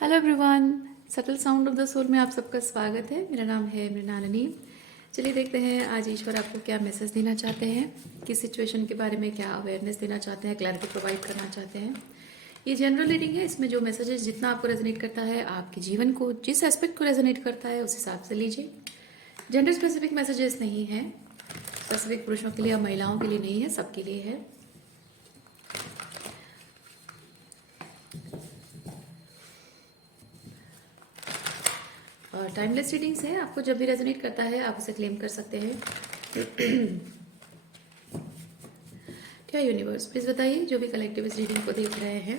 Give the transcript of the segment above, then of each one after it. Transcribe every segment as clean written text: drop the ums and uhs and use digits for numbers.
Hello everyone, subtle sound of the soul में आप सबका स्वागत है। मेरा नाम है मृणालिनी। चलिए देखते हैं आज ईश्वर आपको क्या मैसेज देना चाहते हैं, किस सिचुएशन के बारे में क्या अवेयरनेस देना चाहते हैं, क्लैरिटी प्रोवाइड करना चाहते हैं। ये जनरल रीडिंग है, इसमें जो मैसेजेस जितना आपको रेजोनेट करता है, आपके जीवन को जिस एस्पेक्ट को रेजोनेट करता है उस हिसाब से लीजिए। जेंडर स्पेसिफिक मैसेजेस नहीं है, स्पेसिफिक पुरुषों के लिए या महिलाओं के लिए नहीं है, सबके लिए है। और टाइमलेस रीडिंग्स है, आपको जब भी रेजोनेट करता है आप उसे क्लेम कर सकते हैं। क्या यूनिवर्स प्लीज बताइए, जो भी कलेक्टिव इस रीडिंग को देख रहे हैं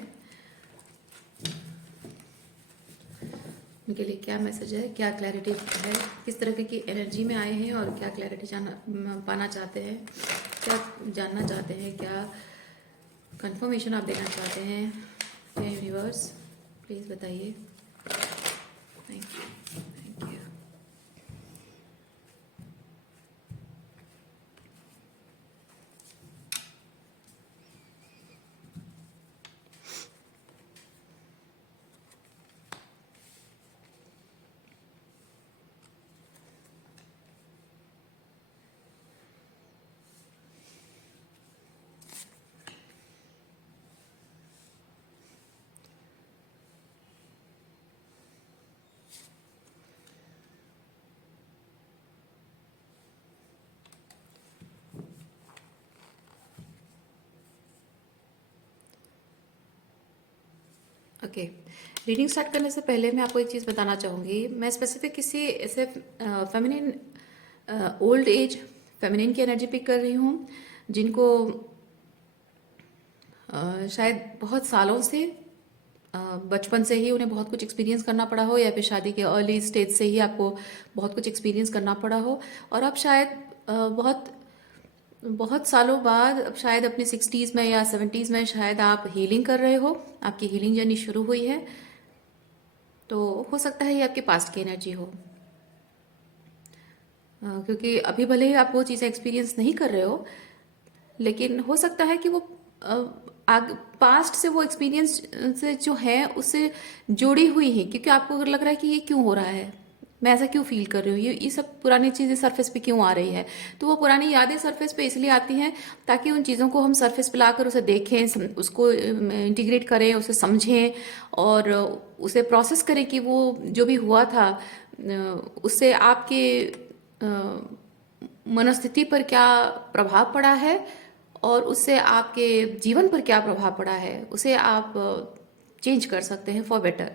उनके लिए क्या मैसेज है, क्या क्लैरिटी है, किस तरह की एनर्जी में आए हैं और क्या क्लैरिटी पाना चाहते हैं, क्या जानना चाहते हैं, क्या कंफर्मेशन आप देना चाहते हैं। क्या यूनिवर्स प्लीज बताइए। Thank you, thank you. Okay, reading start करने से पहले मैं आपको एक चीज़ बताना चाहूँगी। मैं स्पेसिफिक किसी ऐसे फेमिनिन ओल्ड एज फेमिनिन की एनर्जी पिक कर रही हूँ जिनको शायद बहुत सालों से बचपन से ही उन्हें बहुत कुछ एक्सपीरियंस करना पड़ा हो, या फिर शादी के अर्ली स्टेज से ही आपको बहुत कुछ एक्सपीरियंस करना पड़ा हो, और अब शायद बहुत बहुत सालों बाद, अब शायद अपने 60s में या 70s में शायद आप हीलिंग कर रहे हो, आपकी हीलिंग जर्नी शुरू हुई है। तो हो सकता है ये आपके पास्ट की एनर्जी हो, क्योंकि अभी भले ही आप वो चीज़ें एक्सपीरियंस नहीं कर रहे हो, लेकिन हो सकता है कि वो आग पास्ट से वो एक्सपीरियंस से जो है उससे जुड़ी हुई है, क्योंकि आपको अगर लग रहा है कि ये क्यों हो रहा है, मैं ऐसा क्यों फील कर रही हूँ, ये सब पुरानी चीज़ें सरफेस पे क्यों आ रही है, तो वो पुरानी यादें सरफेस पे इसलिए आती हैं ताकि उन चीज़ों को हम सरफेस पे लाकर उसे देखें, उसको इंटीग्रेट करें, उसे समझें और उसे प्रोसेस करें कि वो जो भी हुआ था उससे आपके मनोस्थिति पर क्या प्रभाव पड़ा है और उससे आपके जीवन पर क्या प्रभाव पड़ा है, उसे आप चेंज कर सकते हैं फॉर बेटर।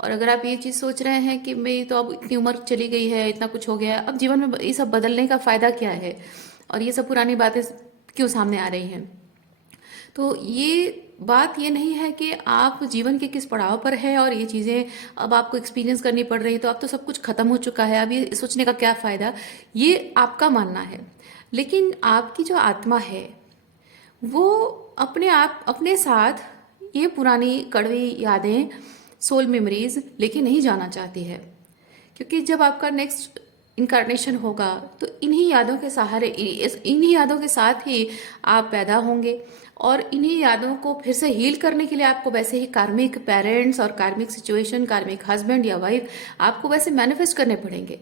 और अगर आप ये चीज़ सोच रहे हैं कि मेरी तो अब इतनी उम्र चली गई है, इतना कुछ हो गया है, अब जीवन में ये सब बदलने का फ़ायदा क्या है और ये सब पुरानी बातें क्यों सामने आ रही हैं, तो ये बात ये नहीं है कि आप जीवन के किस पड़ाव पर है और ये चीज़ें अब आपको एक्सपीरियंस करनी पड़ रही है तो अब तो सब कुछ खत्म हो चुका है, अब ये सोचने का क्या फ़ायदा, ये आपका मानना है। लेकिन आपकी जो आत्मा है वो अपने आप अपने साथ ये पुरानी कड़वी यादें, सोल मेमोरीज लेके नहीं जाना चाहती है, क्योंकि जब आपका नेक्स्ट इनकारनेशन होगा तो इन्हीं यादों के सहारे, इन्हीं यादों के साथ ही आप पैदा होंगे और इन्हीं यादों को फिर से हील करने के लिए आपको वैसे ही कार्मिक पेरेंट्स और कार्मिक सिचुएशन, कार्मिक हस्बैंड या वाइफ आपको वैसे मैनिफेस्ट करने पड़ेंगे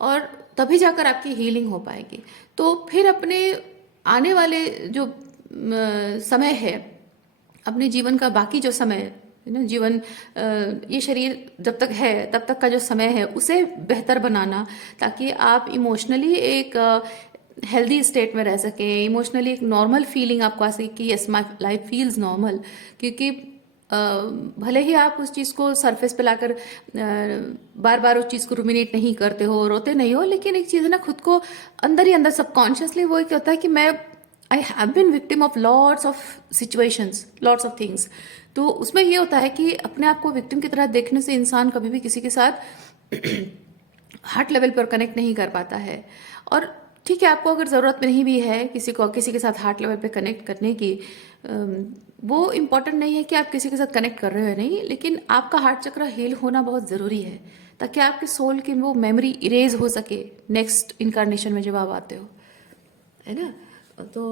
और तभी जाकर आपकी हीलिंग हो पाएगी। तो फिर अपने आने वाले जो समय है, अपने जीवन का बाकी जो समय है ना, जीवन ये शरीर जब तक है तब तक का जो समय है उसे बेहतर बनाना, ताकि आप इमोशनली एक हेल्दी स्टेट में रह सकें, इमोशनली एक नॉर्मल फीलिंग आपको आ सके कि yes my life feels normal. क्योंकि भले ही आप उस चीज़ को सरफेस पे लाकर बार बार उस चीज़ को रुमिनेट नहीं करते हो, रोते नहीं हो, लेकिन एक चीज़ है ना, खुद को अंदर ही अंदर सबकॉन्शियसली वो एक होता है कि मैं I have been victim of lots of situations, lots of things. तो उसमें ये होता है कि अपने आप को विक्टिम की तरह देखने से इंसान कभी भी किसी के साथ हार्ट लेवल पर कनेक्ट नहीं कर पाता है। और ठीक है, आपको अगर ज़रूरत नहीं भी है किसी को किसी के साथ हार्ट लेवल पे कनेक्ट करने की, वो इम्पॉर्टेंट नहीं है कि आप किसी के साथ कनेक्ट कर रहे हो नहीं, लेकिन आपका हार्ट चक्र हील होना बहुत ज़रूरी है ताकि आपके सोल की वो मेमोरी इरेज हो सके नेक्स्ट इनकारनेशन में जब आप आते हो, है ना। तो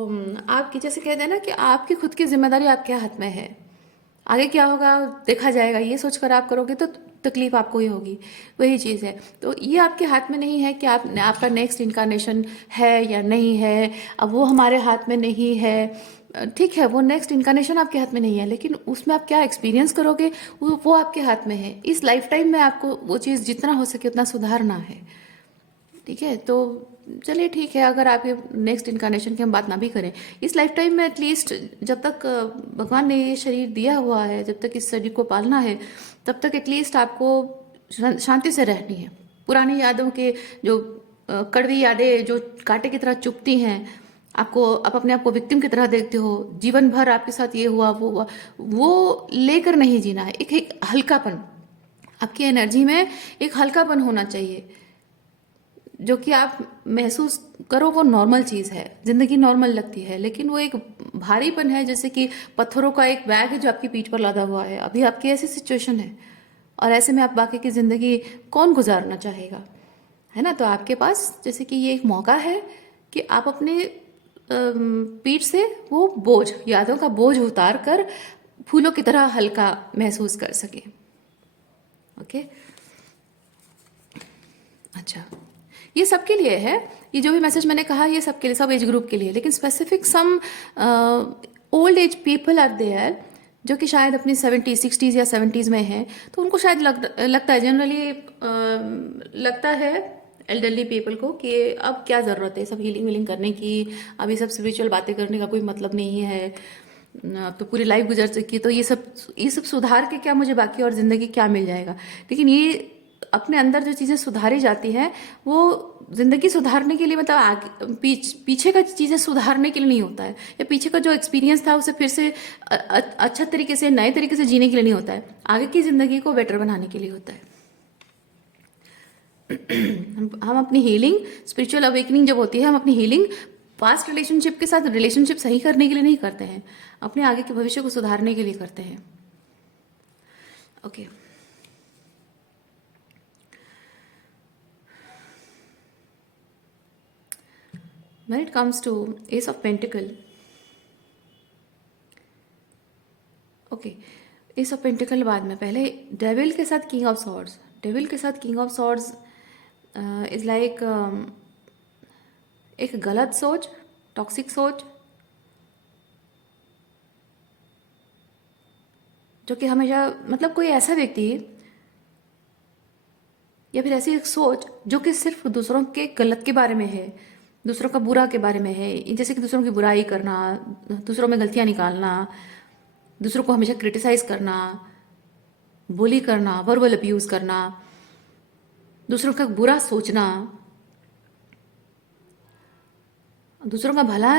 आपकी जैसे कहते हैं ना कि आपकी खुद की जिम्मेदारी आपके हाथ में है, आगे क्या होगा देखा जाएगा, ये सोचकर आप करोगे तो तकलीफ आपको ही होगी। वही चीज़ है। तो ये आपके हाथ में नहीं है कि आप आपका नेक्स्ट इनकारनेशन है या नहीं है। अब वो हमारे हाथ में नहीं है। ठीक है, वो नेक्स्ट इनकारनेशन आपके हाथ में नहीं है, लेकिन उसमें आप क्या एक्सपीरियंस करोगे वो आपके हाथ में है। इस लाइफ टाइम में आपको वो चीज़ जितना हो सके उतना सुधारना है। ठीक है, तो चलिए ठीक है, अगर आप ये नेक्स्ट इनकारनेशन की हम बात ना भी करें, इस लाइफ टाइम में एटलीस्ट जब तक भगवान ने ये शरीर दिया हुआ है, जब तक इस शरीर को पालना है, तब तक एटलीस्ट आपको शांति से रहनी है। पुरानी यादों के जो कड़वी यादें जो कांटे की तरह चुभती हैं आपको, आप अपने आप को विक्टिम की तरह देखते हो, जीवन भर आपके साथ ये हुआ वो हुआ, वो लेकर नहीं जीना है। एक हल्कापन, आपकी एनर्जी में एक हल्कापन होना चाहिए, जो कि आप महसूस करो वो नॉर्मल चीज़ है। जिंदगी नॉर्मल लगती है, लेकिन वो एक भारीपन है, जैसे कि पत्थरों का एक बैग है जो आपकी पीठ पर लादा हुआ है। अभी आपकी ऐसी सिचुएशन है, और ऐसे में आप बाकी की ज़िंदगी कौन गुजारना चाहेगा, है ना। तो आपके पास जैसे कि ये एक मौका है कि आप अपने पीठ से वो बोझ, यादों का बोझ उतार कर फूलों की तरह हल्का महसूस कर सके। ओके, अच्छा, ये सबके लिए है। ये जो भी मैसेज मैंने कहा ये सबके लिए, सब एज ग्रुप के लिए, लेकिन specific some old age people are there जो कि शायद अपनी 70s 60s या 70s में हैं, तो उनको शायद लगता है, जनरली लगता है एल्डरली पीपल को कि अब क्या ज़रूरत है सब हीलिंग वीलिंग करने की, अब ये सब स्पिरिचुअल बातें करने का कोई मतलब नहीं है, अब तो पूरी लाइफ गुजर चुकी है, तो ये सब सुधार के क्या मुझे बाकी और ज़िंदगी क्या मिल जाएगा। लेकिन ये अपने अंदर जो चीज़ें सुधारी जाती हैं वो ज़िंदगी सुधारने के लिए, मतलब आगे पीछे का चीज़ें सुधारने के लिए नहीं होता है, या पीछे का जो एक्सपीरियंस था उसे फिर से अच्छा तरीके से, नए तरीके से जीने के लिए नहीं होता है, आगे की ज़िंदगी को बेटर बनाने के लिए होता है। हम अपनी हीलिंग, स्पिरिचुअल अवेकनिंग जब होती है, हम अपनी हीलिंग पास्ट रिलेशनशिप के साथ रिलेशनशिप सही करने के लिए नहीं करते हैं, अपने आगे के भविष्य को सुधारने के लिए करते हैं। Okay, when it comes to Ace of Pentacle, okay, S of pentacle बाद में, पहले डेविल के साथ किंग ऑफ सॉर्ड्स। डेविल के साथ king of swords is like एक गलत सोच, टॉक्सिक सोच, जो कि हमेशा, मतलब कोई ऐसा व्यक्ति या फिर ऐसी एक सोच जो कि सिर्फ दूसरों के गलत के बारे में है, दूसरों का बुरा के बारे में है, जैसे कि दूसरों की बुराई करना, दूसरों में गलतियां निकालना, दूसरों को हमेशा क्रिटिसाइज करना, बुली करना, वर्बल अब्यूज करना, दूसरों का बुरा सोचना, दूसरों का भला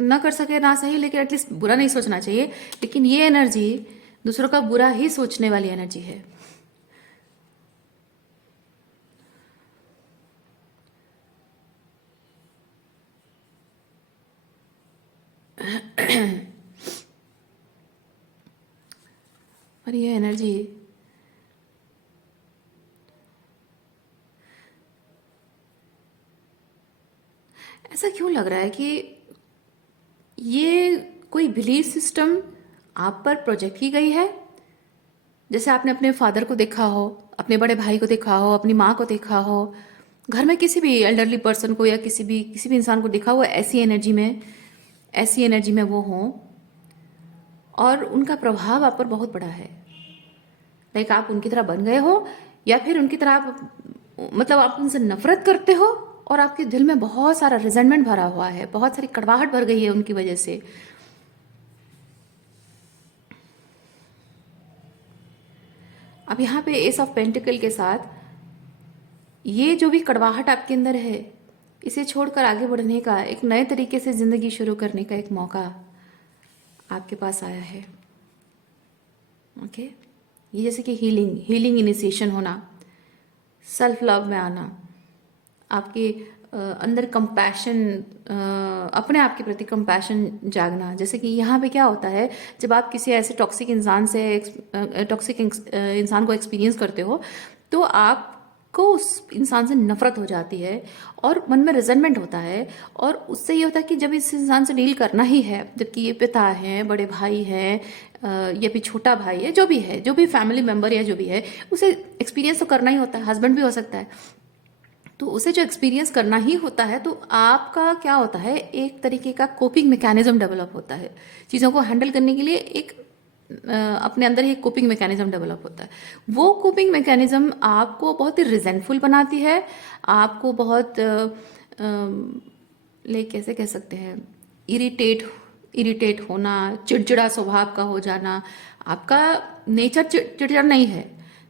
ना कर सके ना सही, लेकिन एटलीस्ट बुरा नहीं सोचना चाहिए। लेकिन ये एनर्जी दूसरों का बुरा ही सोचने वाली एनर्जी है। और ये एनर्जी ऐसा क्यों लग रहा है कि ये कोई बिलीफ सिस्टम आप पर प्रोजेक्ट की गई है। जैसे आपने अपने फादर को देखा हो, अपने बड़े भाई को देखा हो, अपनी माँ को देखा हो, घर में किसी भी एल्डरली पर्सन को या किसी भी इंसान को देखा हो, ऐसी एनर्जी में वो हों, और उनका प्रभाव आप पर बहुत बड़ा है। लाइक आप उनकी तरह बन गए हो, या फिर उनकी तरह आप, मतलब आप उनसे नफरत करते हो, और आपके दिल में बहुत सारा रिजेंटमेंट भरा हुआ है, बहुत सारी कड़वाहट भर गई है उनकी वजह से। अब यहाँ पे एस ऑफ पेंटिकल के साथ ये जो भी कड़वाहट आपके अंदर है, इसे छोड़कर आगे बढ़ने का, एक नए तरीके से जिंदगी शुरू करने का एक मौका आपके पास आया है। ओके, ये जैसे कि हीलिंग इनिशिएशन होना, सेल्फ लव में आना, आपके अंदर कंपैशन, अपने आप के प्रति कंपैशन जागना। जैसे कि यहाँ पे क्या होता है, जब आप किसी ऐसे टॉक्सिक इंसान को एक्सपीरियंस करते हो, तो आप को उस इंसान से नफरत हो जाती है और मन में रिजेंटमेंट होता है। और उससे ये होता है कि जब इस इंसान से डील करना ही है, जबकि ये पिता हैं, बड़े भाई हैं, या भी छोटा भाई है, जो भी है, जो भी फैमिली मेंबर या जो भी है, उसे एक्सपीरियंस तो करना ही होता है, हस्बैंड भी हो सकता है। तो उसे जो एक्सपीरियंस करना ही होता है, तो आपका क्या होता है, एक तरीके का कोपिंग मैकेनिज्म डेवलप होता है। चीज़ों को हैंडल करने के लिए एक अपने अंदर ही एक कोपिंग मैकेनिज्म डेवलप होता है। वो कोपिंग मैकेनिज्म आपको बहुत ही रिजेंटफुल बनाती है, आपको बहुत लाइक कैसे कह सकते हैं, इरिटेट इरिटेट होना, चिड़चिड़ा स्वभाव का हो जाना। आपका नेचर चिड़चिड़ा नहीं है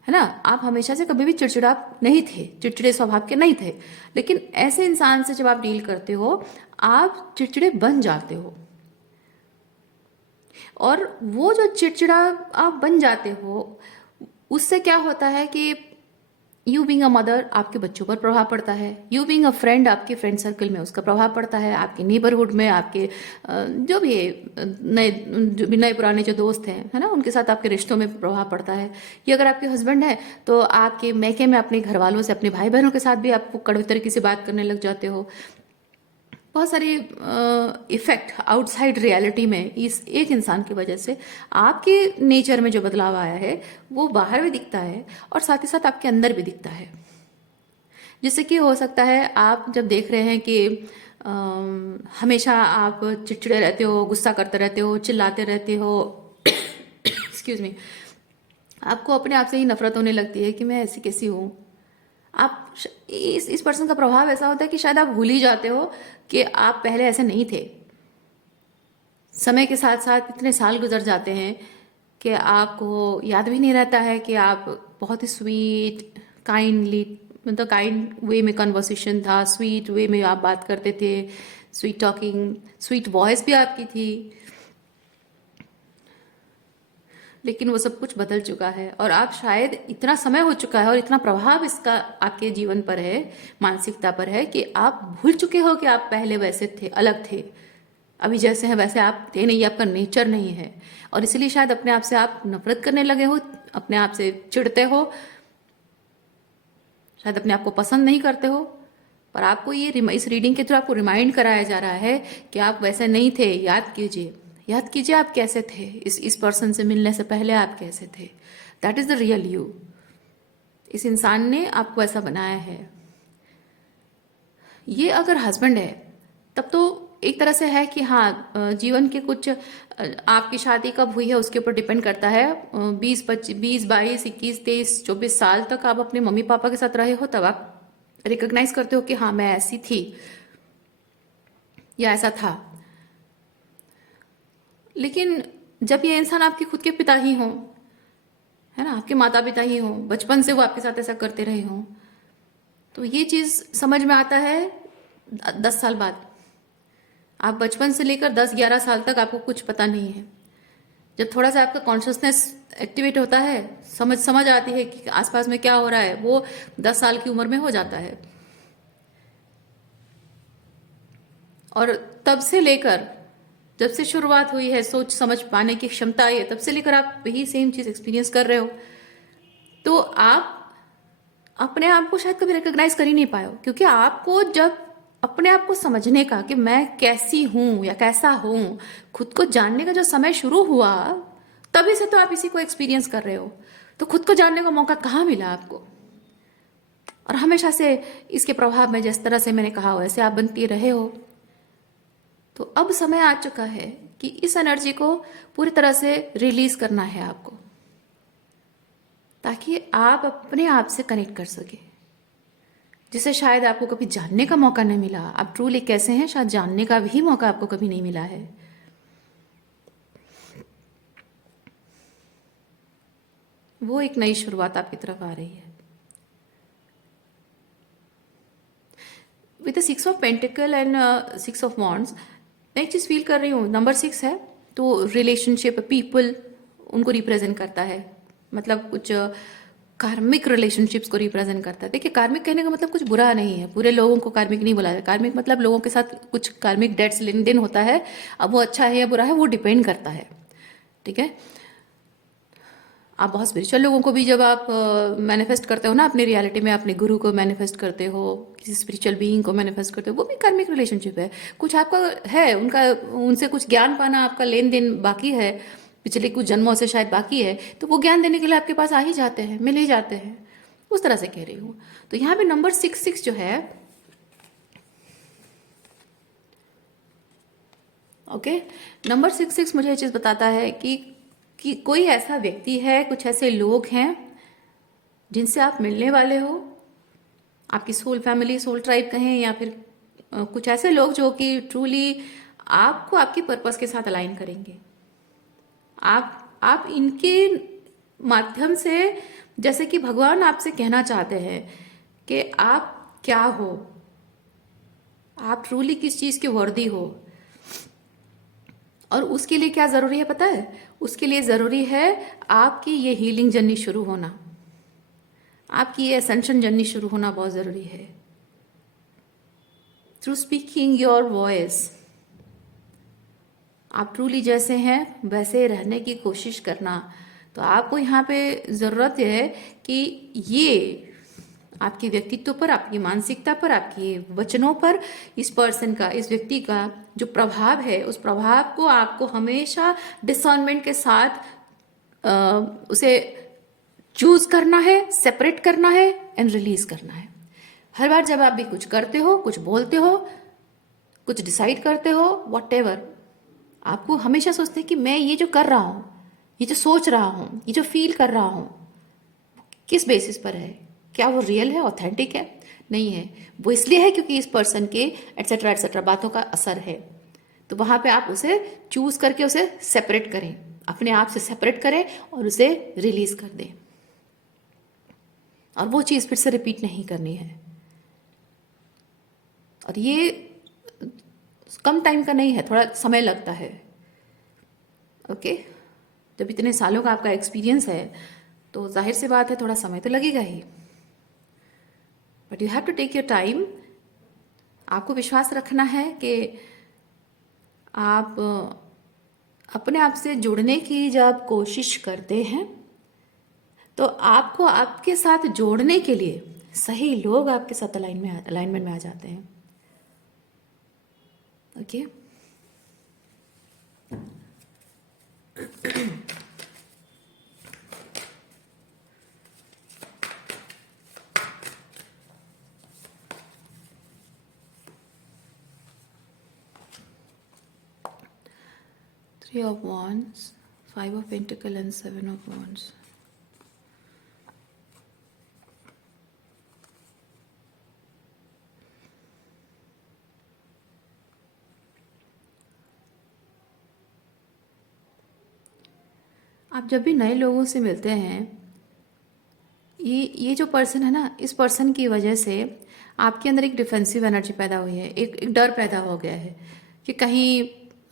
ना, आप हमेशा से कभी भी चिड़चिड़ा नहीं थे, चिड़चिड़े स्वभाव के नहीं थे। लेकिन ऐसे इंसान से जब आप डील करते हो, आप चिड़चिड़े बन जाते हो। और वो जो चिड़चिड़ा आप बन जाते हो, उससे क्या होता है कि यू बीइंग अ मदर, आपके बच्चों पर प्रभाव पड़ता है। यू बीइंग अ फ्रेंड, आपके फ्रेंड सर्कल में उसका प्रभाव पड़ता है। आपके नेबरहुड में, आपके जो भी नए जो भी नए पुराने जो दोस्त हैं, है ना, उनके साथ आपके रिश्तों में प्रभाव पड़ता है। ये अगर आपके हस्बैंड है तो आपके मैके में अपने घर वालों से, अपने भाई बहनों के साथ भी आपको कड़वे तरीके से बात करने लग जाते हो। बहुत सारे इफेक्ट आउटसाइड रियलिटी में इस एक इंसान की वजह से आपके नेचर में जो बदलाव आया है, वो बाहर भी दिखता है और साथ ही साथ आपके अंदर भी दिखता है। जिससे कि हो सकता है आप जब देख रहे हैं कि हमेशा आप चिड़चिड़े रहते हो, गुस्सा करते रहते हो, चिल्लाते रहते हो, एक्सक्यूज मी, आपको अपने आप से ही नफरत होने लगती है कि मैं ऐसी कैसी हूँ। आप इस पर्सन का प्रभाव ऐसा होता है कि शायद आप भूल ही जाते हो कि आप पहले ऐसे नहीं थे। समय के साथ साथ इतने साल गुजर जाते हैं कि आपको याद भी नहीं रहता है कि आप बहुत ही स्वीट, काइंडली, मतलब काइंड वे में कन्वर्सेशन था, स्वीट वे में आप बात करते थे, स्वीट टॉकिंग, स्वीट वॉइस भी आपकी थी। लेकिन वो सब कुछ बदल चुका है और आप शायद इतना समय हो चुका है और इतना प्रभाव इसका आपके जीवन पर है, मानसिकता पर है, कि आप भूल चुके हो कि आप पहले वैसे थे, अलग थे। अभी जैसे हैं वैसे आप थे नहीं, आपका नेचर नहीं है। और इसलिए शायद अपने आप से आप नफरत करने लगे हो, अपने आप से चिढ़ते हो, शायद अपने आप को पसंद नहीं करते हो। पर आपको ये इस रीडिंग के थ्रू आपको रिमाइंड कराया जा रहा है कि आप वैसे नहीं थे। याद कीजिए, याद कीजिए आप कैसे थे, इस पर्सन से मिलने से पहले आप कैसे थे। That is the real you. इस इंसान ने आपको ऐसा बनाया है। ये अगर हस्बैंड है तब तो एक तरह से है कि हाँ, जीवन के कुछ आपकी शादी कब हुई है उसके ऊपर डिपेंड करता है। 20, 22, 21, 23, 24 साल तक आप अपने मम्मी पापा के साथ रहे हो, तब आप रिकॉग्नाइज करते हो कि हाँ मैं ऐसी थी या ऐसा था। लेकिन जब ये इंसान आपके खुद के पिता ही हों, है ना, आपके माता पिता ही हों, बचपन से वो आपके साथ ऐसा करते रहे हों, तो ये चीज़ समझ में आता है 10 साल बाद। आप बचपन से लेकर 10-11 साल तक आपको कुछ पता नहीं है। जब थोड़ा सा आपका कॉन्शियसनेस एक्टिवेट होता है, समझ आती है कि आसपास में क्या हो रहा है, वो 10 साल की उम्र में हो जाता है। और तब से लेकर, जब से शुरुआत हुई है सोच समझ पाने की क्षमता आई है, तब से लेकर आप वही सेम चीज़ एक्सपीरियंस कर रहे हो। तो आप अपने आप को शायद कभी रिकॉग्नाइज कर ही नहीं पाए हो, क्योंकि आपको जब अपने आप को समझने का कि मैं कैसी हूं या कैसा हूं, खुद को जानने का जो समय शुरू हुआ, तभी से तो आप इसी को एक्सपीरियंस कर रहे हो। तो खुद को जानने का मौका कहाँ मिला आपको? और हमेशा से इसके प्रभाव में, जिस तरह से मैंने कहा वैसे आप बनती रहे हो। तो अब समय आ चुका है कि इस एनर्जी को पूरी तरह से रिलीज करना है आपको, ताकि आप अपने आप से कनेक्ट कर सके, जिसे शायद आपको कभी जानने का मौका नहीं मिला। आप ट्रूली कैसे हैं, शायद जानने का भी मौका आपको कभी नहीं मिला है। वो एक नई शुरुआत आपकी तरफ आ रही है। With the 6 of pentacle and 6 of wands, मैं एक चीज़ फील कर रही हूँ, नंबर 6 है तो रिलेशनशिप, पीपल, उनको रिप्रेजेंट करता है। मतलब कुछ कार्मिक रिलेशनशिप्स को रिप्रेजेंट करता है। देखिए, कार्मिक कहने का मतलब कुछ बुरा नहीं है, पूरे लोगों को कार्मिक नहीं बोला जाता। कार्मिक मतलब लोगों के साथ कुछ कार्मिक डेट्स लेन देन होता है। अब वो अच्छा है या बुरा है वो डिपेंड करता है, ठीक है। आप बहुत स्पिरिचुअल लोगों को भी जब आप मैनिफेस्ट करते हो ना अपनी रियलिटी में, अपने गुरु को मैनिफेस्ट करते हो, किसी स्पिरिचुअल बीइंग को मैनिफेस्ट करते हो, वो भी कार्मिक रिलेशनशिप है। कुछ आपका है उनका, उनसे कुछ ज्ञान पाना, आपका लेन देन बाकी है, पिछले कुछ जन्मों से शायद बाकी है, तो वो ज्ञान देने के लिए आपके पास आ ही जाते हैं, मिल ही जाते हैं। उस तरह से कह रही हूँ। तो यहाँ पे नंबर 66 जो है, ओके, नंबर 66 मुझे ये चीज़ बताता है कि कोई ऐसा व्यक्ति है, कुछ ऐसे लोग हैं जिनसे आप मिलने वाले हो, आपकी सोल फैमिली, सोल ट्राइब कहें, या फिर कुछ ऐसे लोग जो कि ट्रूली आपको आपकी पर्पस के साथ अलाइन करेंगे। आप इनके माध्यम से, जैसे कि भगवान आपसे कहना चाहते हैं कि आप क्या हो, आप ट्रूली किस चीज के वर्दी हो। और उसके लिए क्या जरूरी है पता है? उसके लिए जरूरी है आपकी ये हीलिंग जर्नी शुरू होना, आपकी ये असेंशन जर्नी शुरू होना बहुत जरूरी है। थ्रू स्पीकिंग योर वॉइस, आप ट्रूली जैसे हैं वैसे रहने की कोशिश करना। तो आपको यहाँ पे ज़रूरत है कि ये आपके व्यक्तित्व पर, आपकी मानसिकता पर, आपके वचनों पर इस पर्सन का, इस व्यक्ति का जो प्रभाव है, उस प्रभाव को आपको हमेशा डिसर्नमेंट के साथ उसे चूज करना है, सेपरेट करना है एंड रिलीज करना है। हर बार जब आप भी कुछ करते हो, कुछ बोलते हो, कुछ डिसाइड करते हो, वॉटेवर, आपको हमेशा सोचते हैं कि मैं ये जो कर रहा हूं, ये जो सोच रहा हूं, ये जो फील कर रहा हूं, किस बेसिस पर है? क्या वो रियल है, ऑथेंटिक है? नहीं है। वो इसलिए है क्योंकि इस पर्सन के एटसेट्रा एटसेट्रा बातों का असर है। तो वहां पे आप उसे चूज करके उसे सेपरेट करें, अपने आप से सेपरेट करें और उसे रिलीज कर दें। और वो चीज फिर से रिपीट नहीं करनी है। और ये कम टाइम का नहीं है, थोड़ा समय लगता है। ओके, जब इतने सालों का आपका एक्सपीरियंस है तो जाहिर सी बात है थोड़ा समय तो लगेगा ही। But you have to take your time. आपको विश्वास रखना है कि आप अपने आप से जुड़ने की जब कोशिश करते हैं तो आपको आपके साथ जोड़ने के लिए सही लोग आपके साथ अलाइनमेंट में आ जाते हैं। Okay, Three of Wands, Five of Pentacles and Seven of Wands. आप जब भी नए लोगों से मिलते हैं, ये जो पर्सन है ना, इस पर्सन की वजह से आपके अंदर एक डिफेंसिव एनर्जी पैदा हुई है, एक डर पैदा हो गया है कि कहीं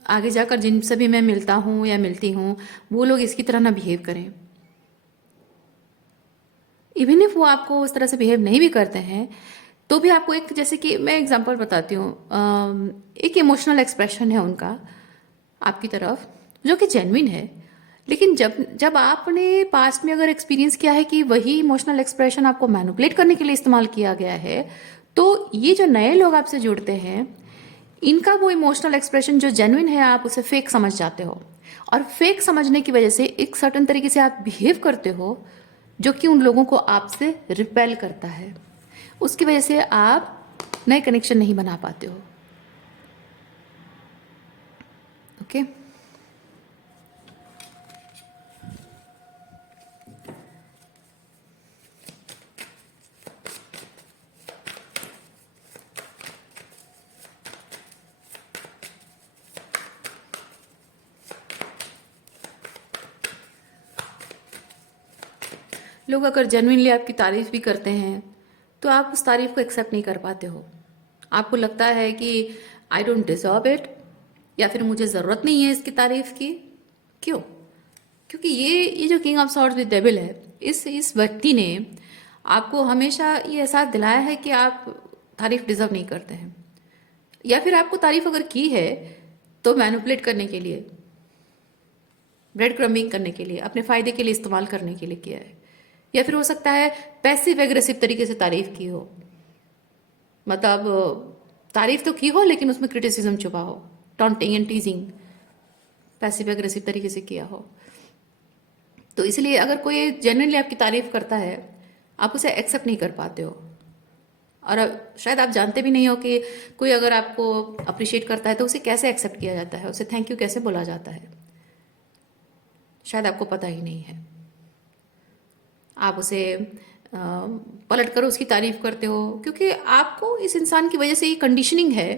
आगे जाकर जिनसे भी मैं मिलता हूँ या मिलती हूँ वो लोग इसकी तरह ना बिहेव करें। इवन इफ वो आपको उस तरह से बिहेव नहीं भी करते हैं तो भी आपको एक, जैसे कि मैं एग्जांपल बताती हूँ, एक इमोशनल एक्सप्रेशन है उनका आपकी तरफ जो कि जेन्युइन है। लेकिन जब जब आपने पास्ट में अगर एक्सपीरियंस किया है कि वही इमोशनल एक्सप्रेशन आपको मैनिपुलेट करने के लिए इस्तेमाल किया गया है, तो ये जो नए लोग आपसे जुड़ते हैं इनका वो इमोशनल एक्सप्रेशन जो जेन्युइन है आप उसे फेक समझ जाते हो। और फेक समझने की वजह से एक सर्टन तरीके से आप बिहेव करते हो जो कि उन लोगों को आपसे रिपेल करता है। उसकी वजह से आप नए कनेक्शन नहीं बना पाते हो। ओके, लोग अगर जेन्युइनली आपकी तारीफ भी करते हैं तो आप उस तारीफ को एक्सेप्ट नहीं कर पाते हो। आपको लगता है कि आई डोंट डिजर्व इट, या फिर मुझे ज़रूरत नहीं है इसकी तारीफ की। क्यों? क्योंकि ये जो king of swords with devil है, इस व्यक्ति ने आपको हमेशा ये एहसास दिलाया है कि आप तारीफ डिजर्व नहीं करते हैं, या फिर आपको तारीफ अगर की है तो मैनिपुलेट करने के लिए, ब्रेड क्रम्बिंग करने के लिए, अपने फायदे के लिए इस्तेमाल करने के लिए किया है। या फिर हो सकता है पैसिव एग्रेसिव तरीके से तारीफ की हो, मतलब तारीफ तो की हो लेकिन उसमें क्रिटिसिज्म छुपा हो, टॉन्टिंग एंड टीजिंग, पैसिव एग्रेसिव तरीके से किया हो। तो इसलिए अगर कोई जेन्युइनली आपकी तारीफ करता है, आप उसे एक्सेप्ट नहीं कर पाते हो। और शायद आप जानते भी नहीं हो कि कोई अगर आपको अप्रिशिएट करता है तो उसे कैसे एक्सेप्ट किया जाता है, उसे थैंक यू कैसे बोला जाता है, शायद आपको पता ही नहीं है। आप उसे पलट कर उसकी तारीफ करते हो, क्योंकि आपको इस इंसान की वजह से ये कंडीशनिंग है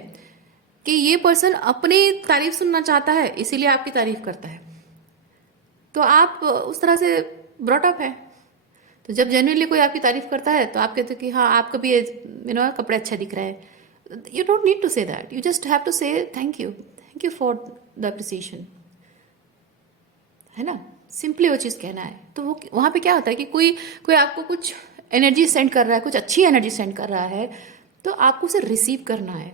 कि ये पर्सन अपनी तारीफ सुनना चाहता है, इसीलिए आपकी तारीफ करता है। तो आप उस तरह से ब्रॉटअप है। तो जब जेन्युइनली कोई आपकी तारीफ करता है तो आप कहते हो कि हाँ आपका भी कपड़े अच्छा दिख रहा है। You don't need to say that, you just have to say thank you for the appreciation, है ना। सिंपली वो चीज़ कहना है। तो वो वहाँ पे क्या होता है कि कोई कोई आपको कुछ एनर्जी सेंड कर रहा है, कुछ अच्छी एनर्जी सेंड कर रहा है, तो आपको उसे रिसीव करना है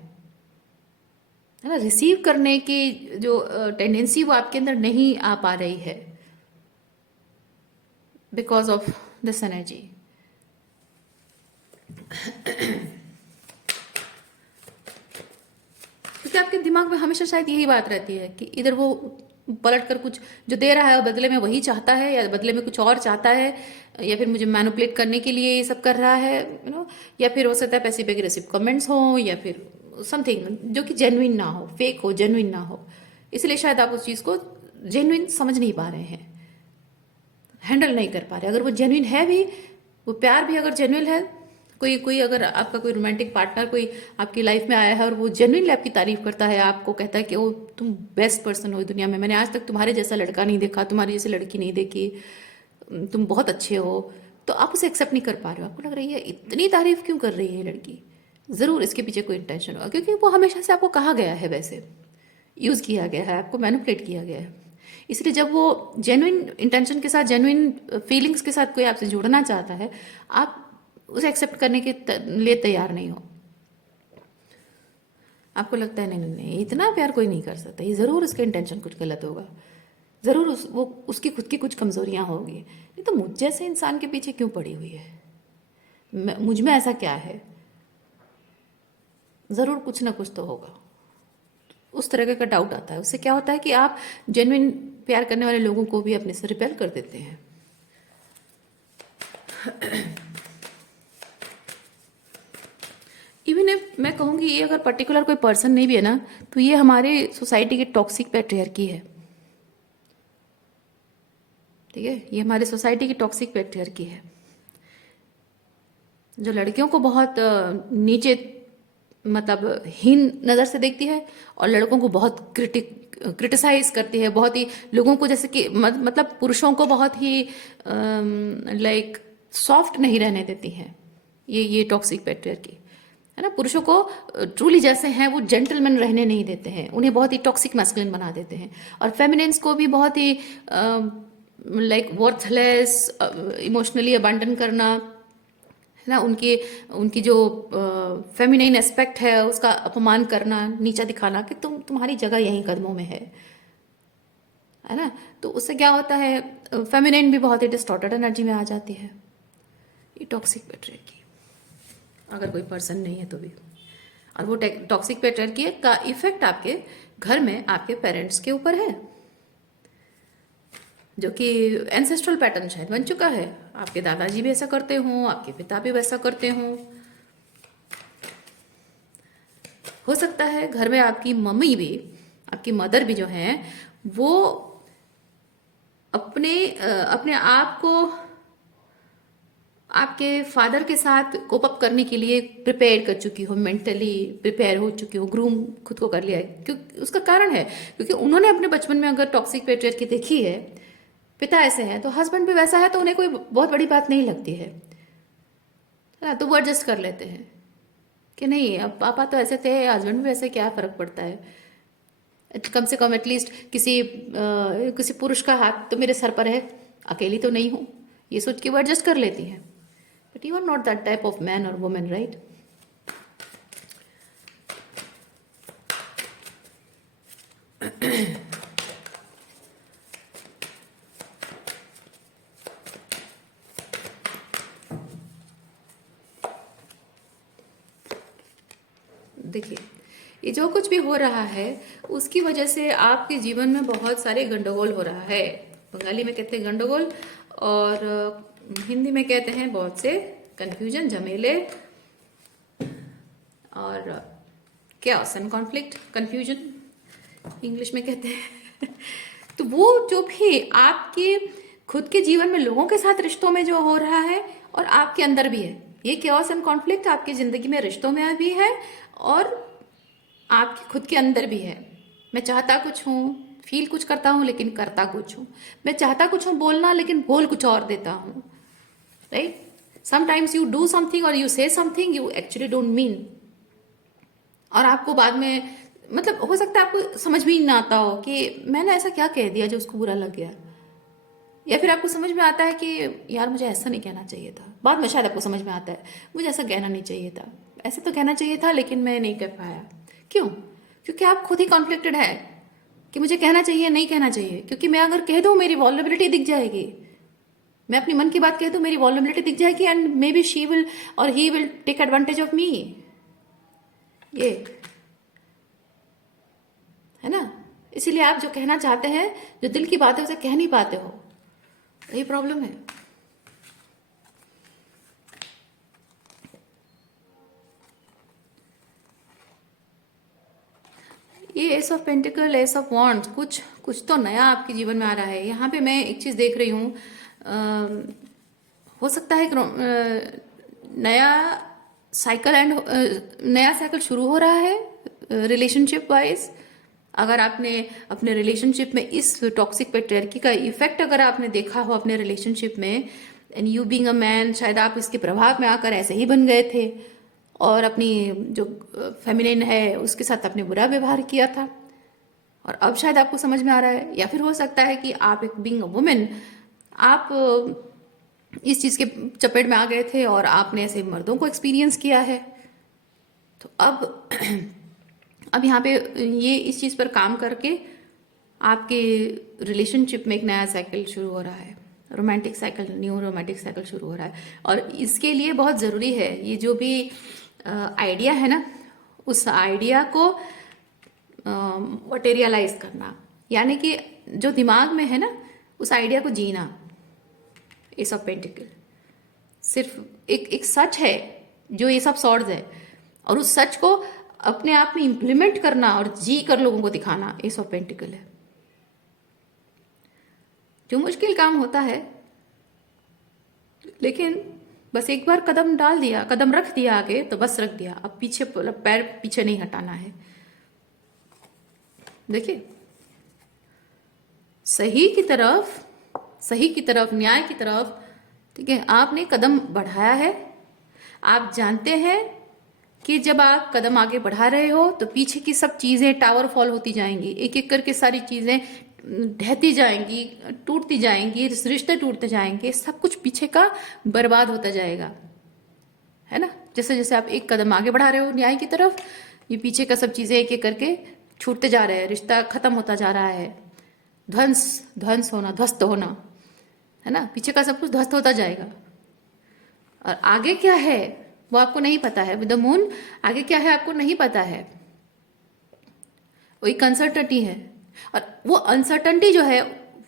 ना। रिसीव करने की जो टेंडेंसी वो आपके अंदर नहीं आ पा रही है बिकॉज ऑफ दिस एनर्जी। क्योंकि आपके दिमाग में हमेशा शायद यही बात रहती है कि इधर वो पलट कर कुछ जो दे रहा है बदले में वही चाहता है, या बदले में कुछ और चाहता है, या फिर मुझे मैनिपुलेट करने के लिए ये सब कर रहा है, या फिर हो सकता है पैसिव एग्रेसिव कमेंट्स हो, या फिर समथिंग जो कि जेन्युइन ना हो, फेक हो, जेन्युइन ना हो। इसलिए शायद आप उस चीज़ को जेन्युइन समझ नहीं पा रहे हैं, हैंडल नहीं कर पा रहे। अगर वो जेन्युइन है भी, वो प्यार भी अगर जेन्युइन है, कोई अगर आपका कोई रोमांटिक पार्टनर कोई आपकी लाइफ में आया है और वो जेन्युइनली आपकी तारीफ करता है, आपको कहता है कि ओ तुम बेस्ट पर्सन हो दुनिया में, मैंने आज तक तुम्हारे जैसा लड़का नहीं देखा, तुम्हारी जैसी लड़की नहीं देखी, तुम बहुत अच्छे हो, तो आप उसे एक्सेप्ट नहीं कर पा रहे हो। आपको लग रही है इतनी तारीफ क्यों कर रही है लड़की, ज़रूर इसके पीछे कोई इंटेंशन होगा, क्योंकि वो हमेशा से आपको कहा गया है, वैसे यूज़ किया गया है, आपको मैनिपुलेट किया गया है। इसलिए जब वो जेन्युइन इंटेंशन के साथ, जेन्युइन फीलिंग्स के साथ कोई आपसे जुड़ना चाहता है, आप उसे एक्सेप्ट करने के लिए तैयार नहीं हो। आपको लगता है नहीं नहीं नहीं, इतना प्यार कोई नहीं कर सकता, ये ज़रूर उसका इंटेंशन कुछ गलत होगा, ज़रूर वो उसकी खुद की कुछ कमज़ोरियाँ होगी, नहीं तो मुझ जैसे इंसान के पीछे क्यों पड़ी हुई है, मुझ में ऐसा क्या है, ज़रूर कुछ ना कुछ तो होगा। उस तरह का डाउट आता है। उससे क्या होता है कि आप जेन्युइन प्यार करने वाले लोगों को भी अपने से रिपेल कर देते हैं। इवन इफ मैं कहूँगी ये अगर पर्टिकुलर कोई पर्सन नहीं भी है ना, तो ये हमारे सोसाइटी की टॉक्सिक पैट्रियार्की है। ठीक है, ये हमारे सोसाइटी की टॉक्सिक पैट्रियार्की है, जो लड़कियों को बहुत नीचे मतलब हीन नज़र से देखती है, और लड़कों को बहुत क्रिटिसाइज करती है, बहुत ही लोगों को जैसे कि मतलब पुरुषों को बहुत ही लाइक सॉफ्ट नहीं रहने देती है। ये टॉक्सिक पैट्रियार्की है ना। पुरुषों को ट्रूली जैसे हैं वो जेंटलमैन रहने नहीं देते हैं, उन्हें बहुत ही टॉक्सिक मैस्कुलिन बना देते हैं, और फेमिनिन्स को भी बहुत ही लाइक वर्थलेस, इमोशनली अबंडन करना, है ना, उनकी जो फेमिनाइन एस्पेक्ट है उसका अपमान करना, नीचा दिखाना कि तुम्हारी जगह यहीं कदमों में है ना। तो उससे क्या होता है, फेमिनाइन भी बहुत ही डिस्टॉर्टेड एनर्जी में आ जाती है। ये टॉक्सिक पैट्रियार्की, अगर कोई पर्सन नहीं है तो भी, और वो टॉक्सिक पैट्रियार्की का इफेक्ट आपके घर में आपके पेरेंट्स के ऊपर है, जो कि एंसेस्ट्रल पैटर्न शायद बन चुका है। आपके दादाजी भी ऐसा करते हों, आपके पिता भी वैसा करते हों, हो सकता है घर में आपकी मम्मी भी, आपकी मदर भी जो हैं वो अपने आप को आपके फादर के साथ कोप अप करने के लिए प्रिपेयर कर चुकी हो, मेंटली प्रिपेयर हो चुकी हो, ग्रूम खुद को कर लिया है। क्योंकि उसका कारण है क्योंकि उन्होंने अपने बचपन में अगर टॉक्सिक पैट्रियार्की देखी है, पिता ऐसे हैं तो हस्बैंड भी वैसा है, तो उन्हें कोई बहुत बड़ी बात नहीं लगती है ना, तो वो एडजस्ट कर लेते हैं कि नहीं अब पापा तो ऐसे थे, हस्बैंड भी वैसे, क्या फ़र्क पड़ता है, कम से कम एटलीस्ट किसी पुरुष का हाथ तो मेरे सर पर है, अकेली तो नहीं हूँ, ये सोच के वो एडजस्ट कर लेती हैं। But you are not that type of man और वुमेन, राइट। देखिए, ये जो कुछ भी हो रहा है उसकी वजह से आपके जीवन में बहुत सारे गंडगोल हो रहा है। बंगाली में कहते हैं गंडगोल, और हिंदी में कहते हैं बहुत से कंफ्यूजन, झमेले, और chaos and conflict, confusion English में कहते हैं। तो वो जो भी आपके खुद के जीवन में लोगों के साथ रिश्तों में जो हो रहा है और आपके अंदर भी है, ये chaos एंड कॉन्फ्लिक्ट आपकी जिंदगी में रिश्तों में भी है और आपके खुद के अंदर भी है। मैं चाहता कुछ हूँ, फील कुछ करता हूँ, लेकिन करता कुछ हूँ। मैं चाहता कुछ हूँ बोलना, लेकिन बोल कुछ और देता हूँ। Right? Sometimes you do something और you say something you actually don't mean, और आपको बाद में मतलब हो सकता है आपको समझ भी ना आता हो कि मैंने ऐसा क्या कह दिया जो उसको बुरा लग गया, या फिर आपको समझ में आता है कि यार मुझे ऐसा नहीं कहना चाहिए था। बाद में शायद आपको समझ में आता है मुझे ऐसा कहना नहीं चाहिए था, ऐसे तो कहना चाहिए था लेकिन मैं नहीं कह पाया। क्यों? क्योंकि आप खुद ही कॉन्फ्लिक्टेड है कि मुझे कहना चाहिए नहीं कहना चाहिए। क्योंकि मैं अगर कह दूं मेरी वॉल्नरेबिलिटी दिख जाएगी, मैं अपनी मन की बात कह दूं मेरी वॉल्नरेबिलिटी दिख जाएगी, and maybe she will और he will take advantage of me. ये है ना? इसीलिए आप जो कहना चाहते हैं, जो दिल की बात है, उसे कह नहीं पाते हो, यही प्रॉब्लम है। ये S of pentacle, S of wands, कुछ कुछ तो नया आपके जीवन में आ रहा है। यहाँ पे मैं एक चीज देख रही हूँ, हो सकता है नया साइकिल एंड नया साइकिल शुरू हो रहा है रिलेशनशिप वाइज। अगर आपने अपने रिलेशनशिप में इस टॉक्सिक पेट्रियार्की का इफेक्ट अगर आपने देखा हो अपने रिलेशनशिप में, and you being a man, शायद आप इसके प्रभाव में आकर ऐसे ही बन गए थे और अपनी जो फेमिनिन है उसके साथ आपने बुरा व्यवहार किया था, और अब शायद आपको समझ में आ रहा है। या फिर हो सकता है कि आप एक बीइंग अ वुमेन, आप इस चीज के चपेट में आ गए थे और आपने ऐसे मर्दों को एक्सपीरियंस किया है। तो अब यहाँ पे ये इस चीज पर काम करके आपके रिलेशनशिप में एक नया साइकिल शुरू हो रहा है, romantic cycle, new romantic cycle शुरू हो रहा है। और इसके लिए बहुत ज़रूरी है ये जो भी आइडिया है ना, उस आइडिया को मटेरियलाइज करना, यानी कि जो दिमाग में है ना उस आइडिया को जीना। एस ऑफ पेंटिकल सिर्फ एक सच है जो ये सब सॉर्ड्स है, और उस सच को अपने आप में इंप्लीमेंट करना और जी कर लोगों को दिखाना एस ऑफ पेंटिकल है। जो मुश्किल काम होता है, लेकिन बस एक बार कदम डाल दिया, कदम रख दिया आगे, तो बस रख दिया, अब पीछे पैर पीछे नहीं हटाना है। देखिए, सही की तरफ, न्याय की तरफ, ठीक है, आपने कदम बढ़ाया है। आप जानते हैं कि जब आप कदम आगे बढ़ा रहे हो तो पीछे की सब चीजें टावर फॉल होती जाएंगी, एक एक करके सारी चीजें ढहती जाएंगी, टूटती जाएंगी, रिश्ते टूटते जाएंगे, सब कुछ पीछे का बर्बाद होता जाएगा, है ना? जैसे जैसे आप एक कदम आगे बढ़ा रहे हो न्याय की तरफ, ये पीछे का सब चीजें एक एक करके छूटते जा रहे हैं, रिश्ता खत्म होता जा रहा है, ध्वंस होना, ध्वस्त होना, है ना? पीछे का सब कुछ ध्वस्त होता जाएगा। और आगे क्या है वो आपको नहीं पता है। विद द मून आगे क्या है आपको नहीं पता है, वो एक अनसर्टनिटी है। और वो अनसर्टनिटी जो है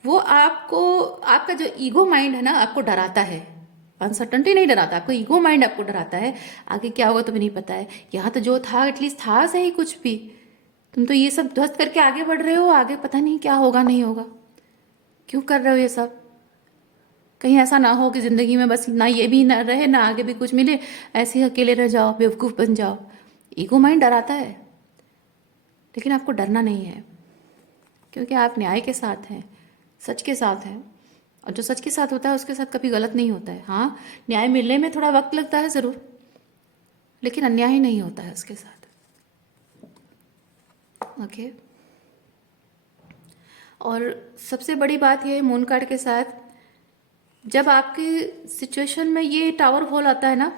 वो आपको, आपका जो ईगो माइंड है ना, आपको डराता है। अनसर्टनिटी नहीं डराता आपको, ईगो माइंड आपको डराता है। आगे क्या होगा तुम्हें नहीं पता है, यहाँ तो जो था एटलीस्ट था सही कुछ भी, तुम तो ये सब ध्वस्त करके आगे बढ़ रहे हो, आगे पता नहीं क्या होगा नहीं होगा, क्यों कर रहे हो ये सब? कहीं ऐसा ना हो कि जिंदगी में बस ना ये भी ना रहे ना आगे भी कुछ मिले, ऐसे ही अकेले रह जाओ, बेवकूफ बन जाओ। ईगो माइंड डराता है, लेकिन आपको डरना नहीं है, क्योंकि आप न्याय के साथ हैं, सच के साथ हैं, और जो सच के साथ होता है उसके साथ कभी गलत नहीं होता है। हाँ, न्याय मिलने में थोड़ा वक्त लगता है जरूर, लेकिन अन्याय ही नहीं होता है उसके साथ। ओके। और सबसे बड़ी बात यह है मून कार्ड के साथ, जब आपके सिचुएशन में ये टावर फॉल आता है ना,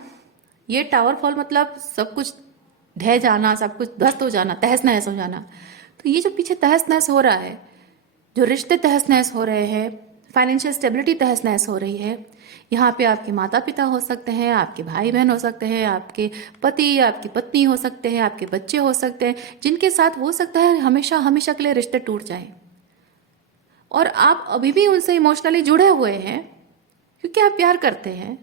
ये टावर फॉल मतलब सब कुछ ढह जाना, सब कुछ ध्वस्त हो जाना, तहस नहस हो जाना। तो ये जो पीछे तहस नहस हो रहा है, जो रिश्ते तहस नहस हो रहे हैं, फाइनेंशियल स्टेबिलिटी तहस नहस हो रही है। यहाँ पे आपके माता पिता हो सकते हैं, आपके भाई बहन हो सकते हैं, आपके पति, आपकी पत्नी हो सकते हैं, आपके बच्चे हो सकते हैं, जिनके साथ हो सकता है हमेशा हमेशा के लिए रिश्ते टूट जाएं और आप अभी भी उनसे इमोशनली जुड़े हुए हैं क्योंकि आप प्यार करते हैं।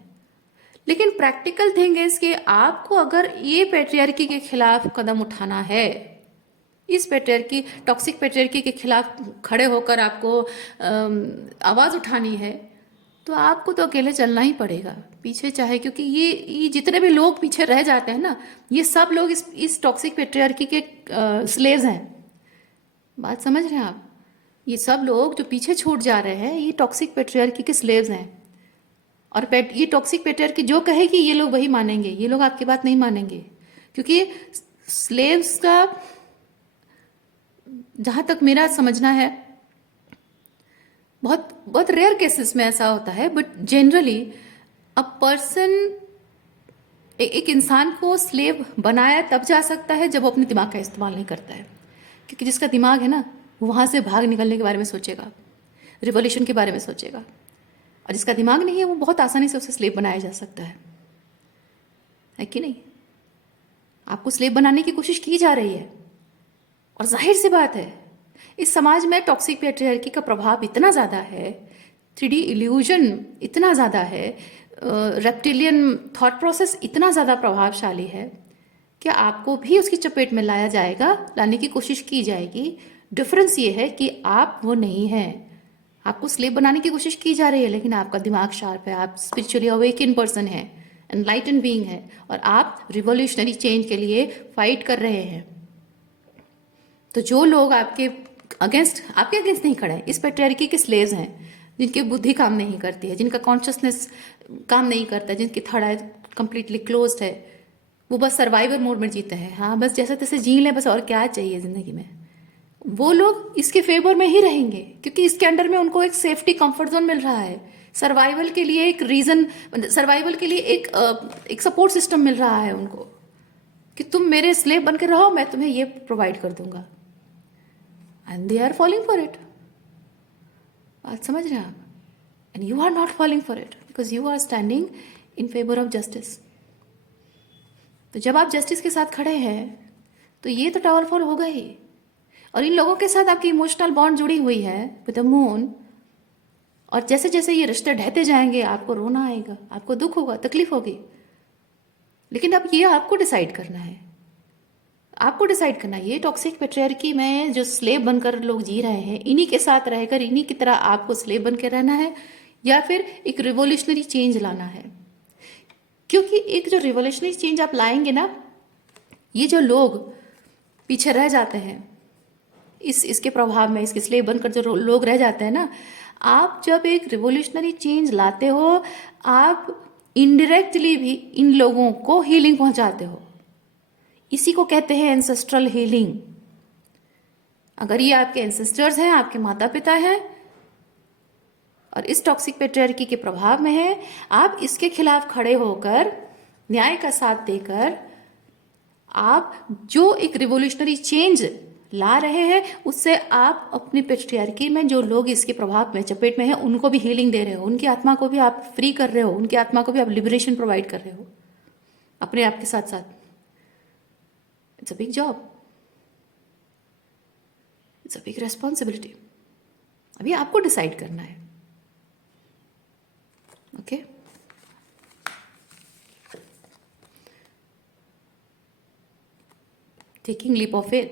लेकिन प्रैक्टिकल थिंग इज कि आपको अगर ये पैट्रियार्की के खिलाफ कदम उठाना है, इस पैट्रियार्की, टॉक्सिक पैट्रियार्की के खिलाफ खड़े होकर आपको आवाज उठानी है, तो आपको तो अकेले चलना ही पड़ेगा पीछे, चाहे, क्योंकि ये जितने भी लोग पीछे रह जाते हैं ना, ये सब लोग इस टॉक्सिक पैट्रियार्की के स्लेव्स हैं। बात समझ रहे हैं आप? ये सब लोग जो पीछे छूट जा रहे हैं, ये टॉक्सिक पैट्रियार्की के स्लेव्स हैं। और ये टॉक्सिक पैट्रियार्की जो कहेगी ये लोग वही मानेंगे, ये लोग आपकी बात नहीं मानेंगे, क्योंकि स्लेव्स का, जहां तक मेरा समझना है, बहुत बहुत रेयर केसेस में ऐसा होता है, बट जनरली अ पर्सन, एक इंसान को स्लेव बनाया तब जा सकता है जब वो अपने दिमाग का इस्तेमाल नहीं करता है। क्योंकि जिसका दिमाग है ना, वो वहां से भाग निकलने के बारे में सोचेगा, रिवॉल्यूशन के बारे में सोचेगा, और जिसका दिमाग नहीं है वो बहुत आसानी से उसे स्लेव बनाया जा सकता है कि नहीं? आपको स्लेव बनाने की कोशिश की जा रही है, और जाहिर सी बात है इस समाज में टॉक्सिक पैट्रियार्की का प्रभाव इतना ज़्यादा है, 3D इल्यूजन इतना ज़्यादा है, रेप्टिलियन थॉट प्रोसेस इतना ज़्यादा प्रभावशाली है कि आपको भी उसकी चपेट में लाया जाएगा, लाने की कोशिश की जाएगी। डिफरेंस ये है कि आप वो नहीं हैं। आपको स्लेव बनाने की कोशिश की जा रही है, लेकिन आपका दिमाग शार्प है, आप स्पिरिचुअली अवेकन पर्सन है, एनलाइटन बीइंग है, और आप रिवॉल्यूशनरी चेंज के लिए फाइट कर रहे हैं। तो जो लोग आपके अगेंस्ट नहीं खड़े हैं, इस पैट्रियार्की के स्लेव्स हैं, जिनकी बुद्धि काम नहीं करती है, जिनका कॉन्शियसनेस काम नहीं करता है, जिनकी थर्ड आई कंप्लीटली क्लोज्ड है, वो बस सर्वाइवर मोड में जीते हैं। हाँ, बस जैसे तैसे जी लें बस, और क्या चाहिए जिंदगी में। वो लोग इसके फेवर में ही रहेंगे, क्योंकि इसके अंडर में उनको एक सेफ्टी कंफर्ट जोन मिल रहा है, सर्वाइवल के लिए एक रीजन, सर्वाइवल के लिए एक सपोर्ट सिस्टम मिल रहा है उनको, कि तुम मेरे स्लेव बन के रहो, मैं तुम्हें ये प्रोवाइड कर दूंगा, and they are following for it. बात समझ रहे हैं आप? And you are not following for it because you are standing in favour of justice. तो जब आप जस्टिस के साथ खड़े हैं तो ये तो टावर फॉल होगा ही, और इन लोगों के साथ आपकी इमोशनल बॉन्ड जुड़ी हुई है विद द मून, और जैसे जैसे ये रिश्ते ढहते जाएंगे आपको रोना आएगा, आपको दुख होगा, तकलीफ होगी, लेकिन अब ये आपको डिसाइड करना है। आपको डिसाइड करना है, ये टॉक्सिक पैट्रियार्की में जो स्लेव बनकर लोग जी रहे हैं, इन्हीं के साथ रहकर इन्हीं की तरह आपको स्लेव बन के रहना है, या फिर एक रिवोल्यूशनरी चेंज लाना है। क्योंकि एक जो रिवोल्यूशनरी चेंज आप लाएंगे ना, ये जो लोग पीछे रह जाते हैं इसके प्रभाव में, इसके स्लेव बनकर जो लोग रह जाते हैं ना, आप जब एक रिवोल्यूशनरी चेंज लाते हो, आप इनडायरेक्टली भी इन लोगों को हीलिंग पहुंचाते हो। इसी को कहते हैं एंसेस्ट्रल हीलिंग। अगर ये आपके एंसेस्टर्स हैं, आपके माता पिता हैं, और इस टॉक्सिक पैट्रियार्की के प्रभाव में है, आप इसके खिलाफ खड़े होकर न्याय का साथ देकर आप जो एक रिवोल्यूशनरी चेंज ला रहे हैं, उससे आप अपनी पैट्रियार्की में जो लोग इसके प्रभाव में चपेट में हैं उनको भी हीलिंग दे रहे हो, उनकी आत्मा को भी आप फ्री कर रहे हो, उनकी आत्मा को भी आप लिबरेशन प्रोवाइड कर रहे हो अपने आप के साथ साथ। It's a big job, it's a big responsibility. अभी आपको डिसाइड करना है। Okay taking leap of faith,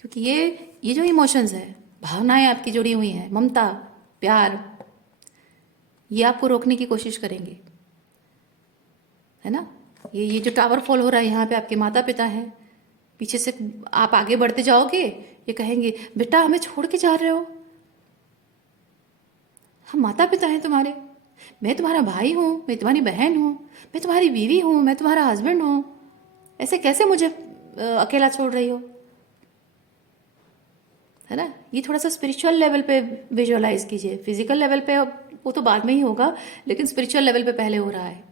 क्योंकि ये जो इमोशंस है, भावनाएं आपकी जुड़ी हुई हैं, ममता, प्यार, ये आपको रोकने की कोशिश करेंगे, है ना? ये जो टावर फॉल हो रहा है, यहाँ पे आपके माता पिता हैं, पीछे से आप आगे बढ़ते जाओगे, ये कहेंगे बेटा हमें छोड़ के जा रहे हो, हम माता पिता हैं तुम्हारे, मैं तुम्हारा भाई हूँ, मैं तुम्हारी बहन हूँ, मैं तुम्हारी बीवी हूँ, मैं तुम्हारा हस्बैंड हूँ, ऐसे कैसे मुझे अकेला छोड़ रही हो, है ना? ये थोड़ा सा स्पिरिचुअल लेवल पे विजुअलाइज कीजिए। फिजिकल लेवल पे वो तो बाद में ही होगा, लेकिन स्पिरिचुअल लेवल पे पहले हो रहा है।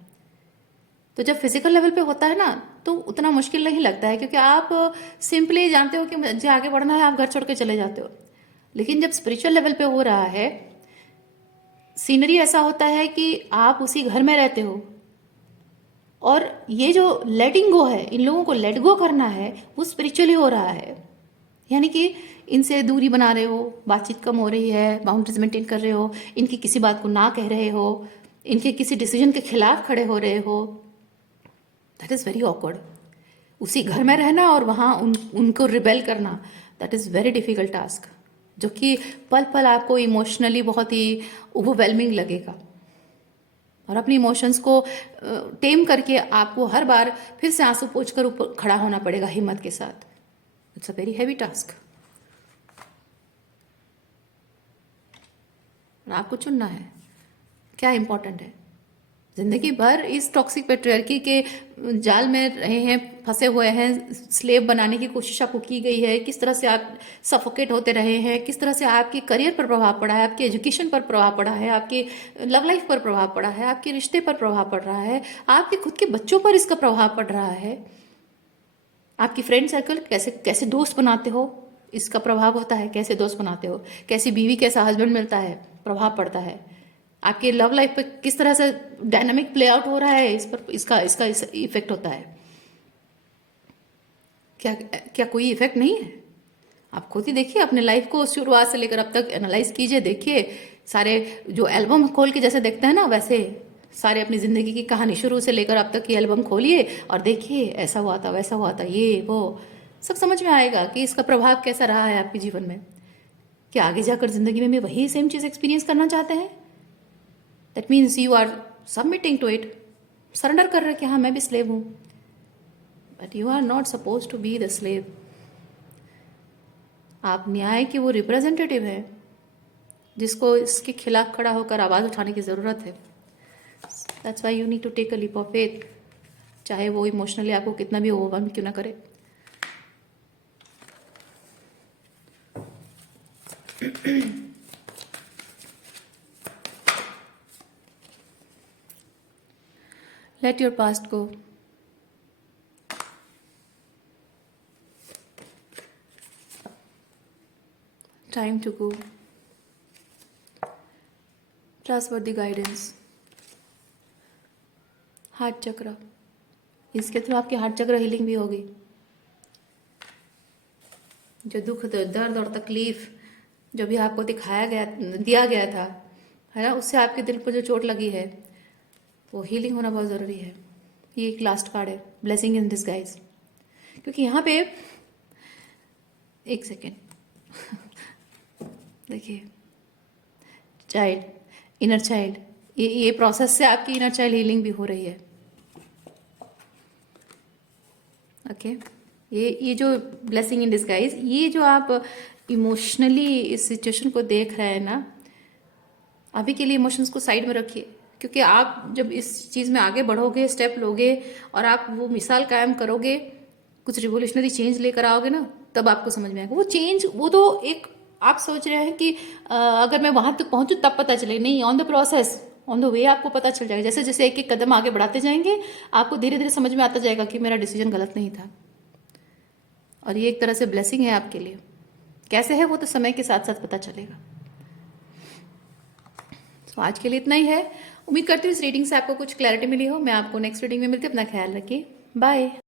तो जब फिजिकल लेवल पे होता है ना, तो उतना मुश्किल नहीं लगता है, क्योंकि आप सिंपली जानते हो कि मुझे आगे बढ़ना है, आप घर छोड़ के चले जाते हो। लेकिन जब स्पिरिचुअल लेवल पे हो रहा है, सीनरी ऐसा होता है कि आप उसी घर में रहते हो, और ये जो लेटिंग गो है, इन लोगों को लेट गो करना है, वो स्पिरिचुअली हो रहा है। यानी कि इनसे दूरी बना रहे हो, बातचीत कम हो रही है, बाउंड्रीज मेंटेन कर रहे हो, इनकी किसी बात को ना कह रहे हो, इनके किसी डिसीजन के खिलाफ खड़े हो रहे हो। That is very awkward. उसी घर में रहना और वहाँ उनको रिबेल करना, that is very difficult task, जो कि पल पल आपको इमोशनली बहुत ही ओवरवेलमिंग लगेगा। और अपनी इमोशंस को टेम करके आपको हर बार फिर से आंसू पोंछ कर ऊपर खड़ा होना पड़ेगा हिम्मत के साथ। It's a very heavy task. आपको चुनना है क्या इंपॉर्टेंट है। जिंदगी भर इस टॉक्सिक पेट्रियार्की के जाल में रहे हैं, फंसे हुए हैं, स्लेव बनाने की कोशिश आपको की गई है, किस तरह से आप सफोकेट होते रहे हैं, किस तरह से आपके करियर पर प्रभाव पड़ा है, आपके एजुकेशन पर प्रभाव पड़ा है, आपके लव लाइफ पर प्रभाव पड़ा है, आपके रिश्ते पर प्रभाव पड़ रहा है, आपके खुद के बच्चों पर इसका प्रभाव पड़ रहा है, आपकी फ्रेंड सर्कल कैसे कैसे दोस्त बनाते हो इसका प्रभाव होता है, कैसे दोस्त बनाते हो, कैसी बीवी कैसा हस्बैंड मिलता है, प्रभाव पड़ता है। आपके लव लाइफ पर किस तरह से डायनामिक प्ले आउट हो रहा है, इस पर इसका इसका इफेक्ट होता है। क्या क्या कोई इफेक्ट नहीं है? आप खुद ही देखिए अपने लाइफ को शुरुआत से लेकर अब तक एनालाइज कीजिए, देखिए सारे जो एल्बम खोल के जैसे देखते हैं ना, वैसे सारे अपनी जिंदगी की कहानी शुरू से लेकर अब तक की एल्बम खोलिए और देखिए ऐसा हुआ था, वैसा हुआ था, ये वो सब समझ में आएगा कि इसका प्रभाव कैसा रहा है आपके जीवन में। क्या आगे जाकर जिंदगी में भी वही सेम चीज़ एक्सपीरियंस करना चाहते हैं? That means you are submitting to it, surrender कर रहे कि हाँ मैं भी स्लेव हूँ, but you are not suppose to be the slave. आप न्याय के वो रिप्रेजेंटेटिव है जिसको इसके खिलाफ खड़ा होकर आवाज़ उठाने की ज़रूरत है। That's why you need to take a leap of faith, चाहे वो इमोशनली आपको कितना भी ओवरवेल्म क्यों ना करे। Let your past go. Time to go. Trustworthy guidance. Heart चक्र, इसके थ्रू आपकी हार्ट चक्र हीलिंग भी होगी। जो दुख, दर्द और तकलीफ जो भी आपको दिया गया था, है ना, उससे आपके दिल पर जो चोट लगी है वो हीलिंग होना बहुत ज़रूरी है। ये एक लास्ट कार्ड है, ब्लेसिंग इन डिस्गाइज। क्योंकि यहाँ पे एक सेकेंड देखिए, चाइल्ड, इनर चाइल्ड, ये प्रोसेस से आपकी इनर चाइल्ड हीलिंग भी हो रही है। ओके, ये जो ब्लेसिंग इन डिस्गाइज, ये जो आप इमोशनली इस सिचुएशन को देख रहे हैं ना, अभी के लिए इमोशंस को साइड में रखिए। क्योंकि आप जब इस चीज़ में आगे बढ़ोगे, स्टेप लोगे और आप वो मिसाल कायम करोगे, कुछ रिवोल्यूशनरी चेंज लेकर आओगे ना, तब आपको समझ में आएगा वो चेंज। वो तो एक आप सोच रहे हैं कि अगर मैं वहां तक पहुंचूं तब पता चले, नहीं, on the process, on the way आपको पता चल जाएगा। जैसे जैसे एक एक कदम आगे बढ़ाते जाएंगे आपको धीरे धीरे समझ में आता जाएगा कि मेरा डिसीजन गलत नहीं था। और ये एक तरह से ब्लेसिंग है आपके लिए। कैसे है वो तो समय के साथ साथ पता चलेगा। तो आज के लिए इतना ही है। उम्मीद करती हूँ इस रीडिंग से आपको कुछ क्लैरिटी मिली हो। मैं आपको नेक्स्ट रीडिंग में मिलती हूँ। अपना ख्याल रखिए। बाय।